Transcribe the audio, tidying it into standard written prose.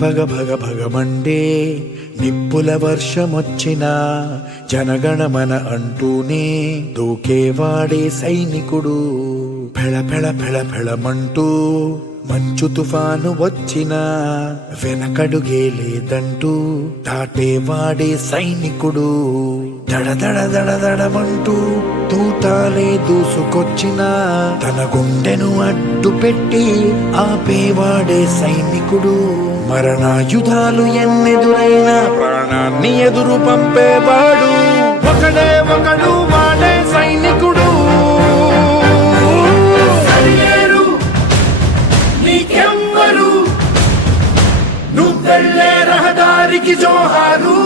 భగ భగ భగమండే నిప్పుల వర్షమొచ్చినా జనగణమన అంటూనే దూకేవాడే సైనికుడు. ఫెళ ఫెళ ఫెళ ఫెళమంటూ మంచు తుఫాను వచ్చినా వెనకడుగే లేదంటూ దాటేవాడే సైనికుడు. దడ దడ దడ దడమంటూ తూటాలే దూసుకొచ్చినా తన గుండెను అడ్డు పెట్టి ఆపేవాడే సైనికుడు. మరణాయుధాలు ఎన్నెదురైనా ప్రాణాన్ని ఎదురు పంపేవాడు ఒకడే ఒకడు, వాడే సైనికుడు. నీకెవ్వరు నువ్వెళ్ళే రహదారికి జోహారు.